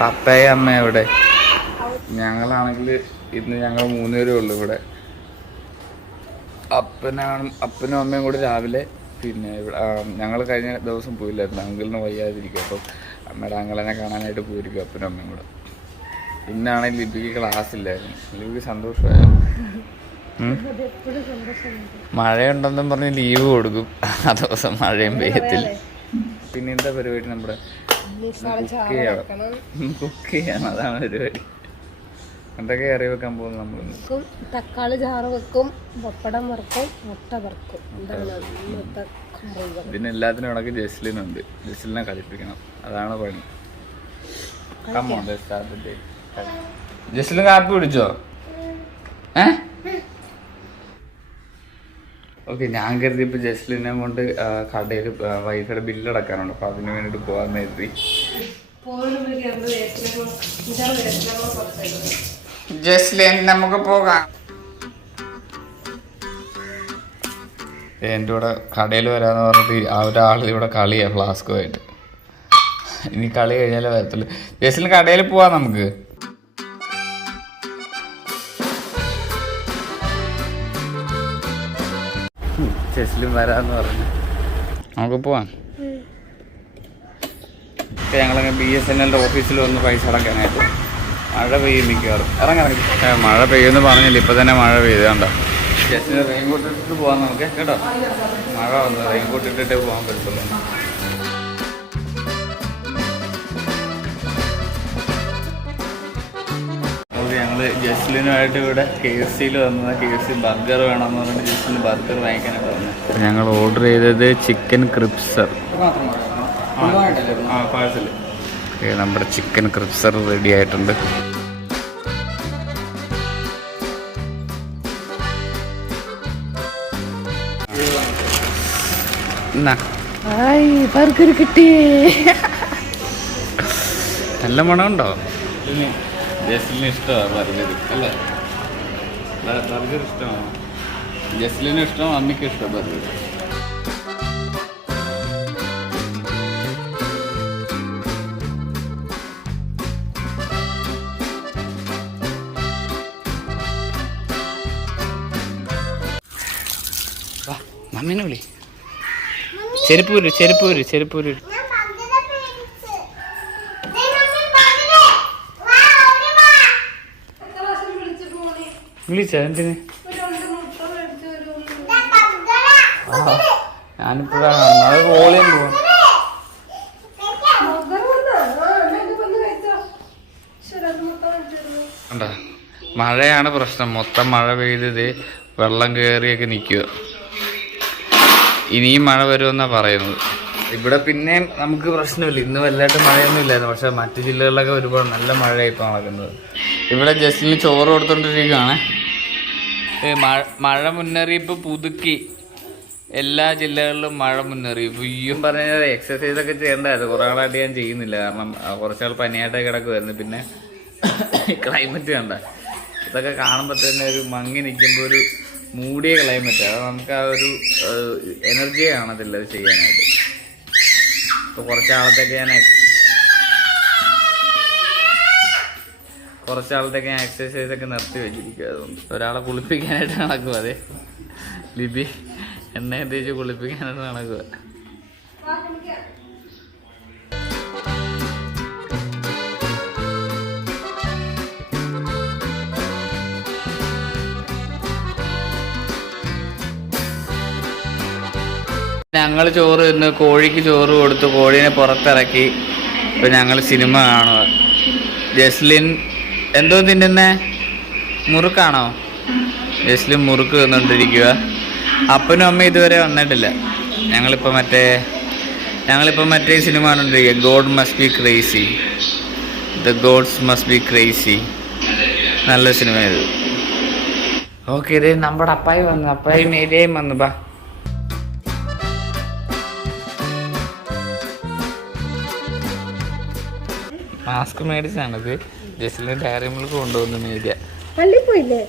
പപ്പയെ അമ്മ എവിടെ? ഞങ്ങളാണെങ്കിൽ ഇന്ന് ഞങ്ങൾ 3 പേരേ ഉള്ളൂ ഇവിടെ. അപ്പനും അമ്മയും കൂടെ രാവിലെ, പിന്നെ ഇവിടെ ഞങ്ങൾ കഴിഞ്ഞ ദിവസം പോയില്ലായിരുന്നു, അങ്കിളിന് വയ്യാതിരിക്കും. അപ്പം അമ്മയുടെ അങ്കിളിനെ കാണാനായിട്ട് പോയിരിക്കും അപ്പനും അമ്മയും കൂടെ. ഇന്നാണെങ്കിൽ ലിപിക്ക് ക്ലാസ് ഇല്ലായിരുന്നു. ലിപിക്ക് സന്തോഷമായോ? മഴയുണ്ടെന്നും പറഞ്ഞ് ലീവ് കൊടുക്കും, ആ ദിവസം മഴയും പെയ്യത്തില്ല. പിന്നെ എന്താ പരിപാടി? നമ്മുടെ കുക്ക് ചെയ്യണം, അതാണ് പരിപാടി. എന്തൊക്കെ കറി വെക്കാൻ പോകുന്നത്? നമ്മൾ തക്കാളി ചാറ് വെക്കും, പപ്പടം വറുക്കും, മുട്ട വറുക്കും. പിന്നെ എല്ലാത്തിനും ഇടയ്ക്ക് ജസ്ലിനുണ്ട്. ജസ്ലിനെ കളിപ്പിക്കണം, അതാണ് പണി. ജസ്ലിന് കാപ്പി കുടിച്ചോ? ഓക്കെ, ഞാൻ കരുതി ഇപ്പൊ ജസ്ലിനെ കൊണ്ട് കടയിൽ വൈഫൈയുടെ ബില്ലടക്കാനുണ്ട്, അപ്പൊ അതിന് വേണ്ടിട്ട് പോകാൻ കരുതി. ജസ്ലിൻ നമുക്ക് പോകാം. എൻ്റെ കൂടെ കടയിൽ വരാന്ന് പറഞ്ഞിട്ട് ആ ഒരാൾ ഇവിടെ കളിയാ ഫ്ലാസ്കുമായിട്ട്. ഇനി കളി കഴിഞ്ഞാലേ വരത്തുള്ളൂ. ജസ്ലിൻ കടയിൽ പോവാം നമുക്ക്. ജസ്ലിൻ വരാന്ന് പറഞ്ഞു, നമുക്ക് പോവാം. ഞങ്ങളങ്ങ് BSNL ഓഫീസിൽ വന്ന് പൈസ അടക്കാനായിട്ട്. മഴ പെയ്യും മിക്കവാറും. ഇറങ്ങി മഴ പെയ്യുമെന്ന് പറഞ്ഞില്ല, ഇപ്പം തന്നെ മഴ പെയ്ത് കണ്ടോ. ജസ്റ്റിന് റെയിൻകോട്ട് ഇട്ടിട്ട് പോകാൻ നമുക്ക് കേട്ടോ. മഴ വന്നു, റെയിൻകോട്ട് ഇട്ടിട്ടേ പോകാൻ പറ്റുള്ളൂ. ഓക്കെ, ഞങ്ങൾ ജസ്ലിനുമായിട്ട് ഇവിടെ KFCയിൽ വന്നത്. KFC ബർഗർ വേണമെന്ന് പറഞ്ഞിട്ട് ജസ്ലിന് ബർഗർ വാങ്ങിക്കാനായിട്ട് വന്നത്. ഞങ്ങൾ ഓർഡർ ചെയ്തത് ചിക്കൻ ക്രിപ്സർ. പാഴ്സൽ. നമ്മുടെ ചിക്കൻ ക്രിപ്സർ റെഡി ആയിട്ടുണ്ട്. ബർഗർ കിട്ടി. നല്ല മണമുണ്ടോ? ജസ്ലിന് ഇഷ്ടമാണ് ബർഗർ അല്ലേ? ബർഗർ ഇഷ്ടമാണോ? ജസ്ലിനും ഇഷ്ടം, അമ്മയ്ക്കും ഇഷ്ടം ബർഗർ. മമ്മീനെ വിളി. ചെരുപ്പൂര് ചെരുപ്പൂര് ചെരുപ്പൂര്. വിളിച്ച എന്തിന്? ഞാനിപ്പോഴാണ് അത് വോളിയം പോവാ. മഴയാണ് പ്രശ്നം. മൊത്തം മഴ പെയ്തത് വെള്ളം കയറിയൊക്കെ നിൽക്കുക. ഇനിയും മഴ വരുമെന്നാണ് പറയുന്നത്. ഇവിടെ പിന്നെയും നമുക്ക് പ്രശ്നമില്ല, ഇന്ന് വലുതായിട്ട് മഴയൊന്നും ഇല്ലായിരുന്നു. പക്ഷെ മറ്റു ജില്ലകളിലൊക്കെ ഒരുപാട് നല്ല മഴയാണ് ഇപ്പോൾ നടക്കുന്നത്. ഇവിടെ ജസ്റ്റിന് ചോറ് കൊടുത്തോണ്ടിരിക്കുകയാണ്. മഴ മുന്നറിയിപ്പ് പുതുക്കി, എല്ലാ ജില്ലകളിലും മഴ മുന്നറിയിപ്പ്. ഇയ്യും പറഞ്ഞാൽ എക്സസൈസൊക്കെ ചെയ്യേണ്ടതായിരുന്നു. കുറേ ആളായിട്ട് ഞാൻ ചെയ്യുന്നില്ല, കാരണം കുറച്ചാൾ പനിയായിട്ടൊക്കെ കിടക്കുമായിരുന്നു. പിന്നെ ക്ലൈമറ്റ് കണ്ട, ഇതൊക്കെ കാണുമ്പോൾ തന്നെ ഒരു മങ്ങി നിൽക്കുമ്പോൾ ഒരു മൂടിയ ക്ലൈമറ്റ്, അത് നമുക്ക് ആ ഒരു എനർജിയെ കാണത്തില്ല അത് ചെയ്യാനായിട്ട്. ഇപ്പോൾ കുറച്ചാളത്തേക്ക് ഞാൻ എക്സസൈസൊക്കെ നിർത്തി വെച്ചിരിക്കുക. അതുകൊണ്ട് ഒരാളെ കുളിപ്പിക്കാനായിട്ട് നടക്കുക. അതെ, ലിബി എണ്ണ തേച്ച് കുളിപ്പിക്കാനായിട്ട് നടക്കുക. ഞങ്ങൾ ചോറ് തിന്ന്, കോഴിക്ക് ചോറ് കൊടുത്ത് കോഴീനെ പുറത്തിറക്കി. ഇപ്പം ഞങ്ങൾ സിനിമ കാണുക. ജസ്ലിൻ എന്തോ തിന്നുന്നേ? മുറുക്കാണോ? ജസ്ലിൻ മുറുക്ക് തിന്നുകൊണ്ടിരിക്കുക. അപ്പനും അമ്മയും ഇതുവരെ വന്നിട്ടില്ല. ഞങ്ങളിപ്പോൾ മറ്റേ സിനിമ കണ്ടുകൊണ്ടിരിക്കുക, God must be crazy. The Gods must be crazy. നല്ല സിനിമ ഇത്. ഓക്കെ, ഇത് നമ്മുടെ അപ്പായി വന്നു. അപ്പായി മേരിയും വന്നു. ബാ, മാസ്ക് മേടിച്ചാണിത്. ജസ്ലിന് ഡയറി മിൽക്ക് കൊണ്ടുവന്നു. മേരിയ പള്ളി പോയില്ലേ?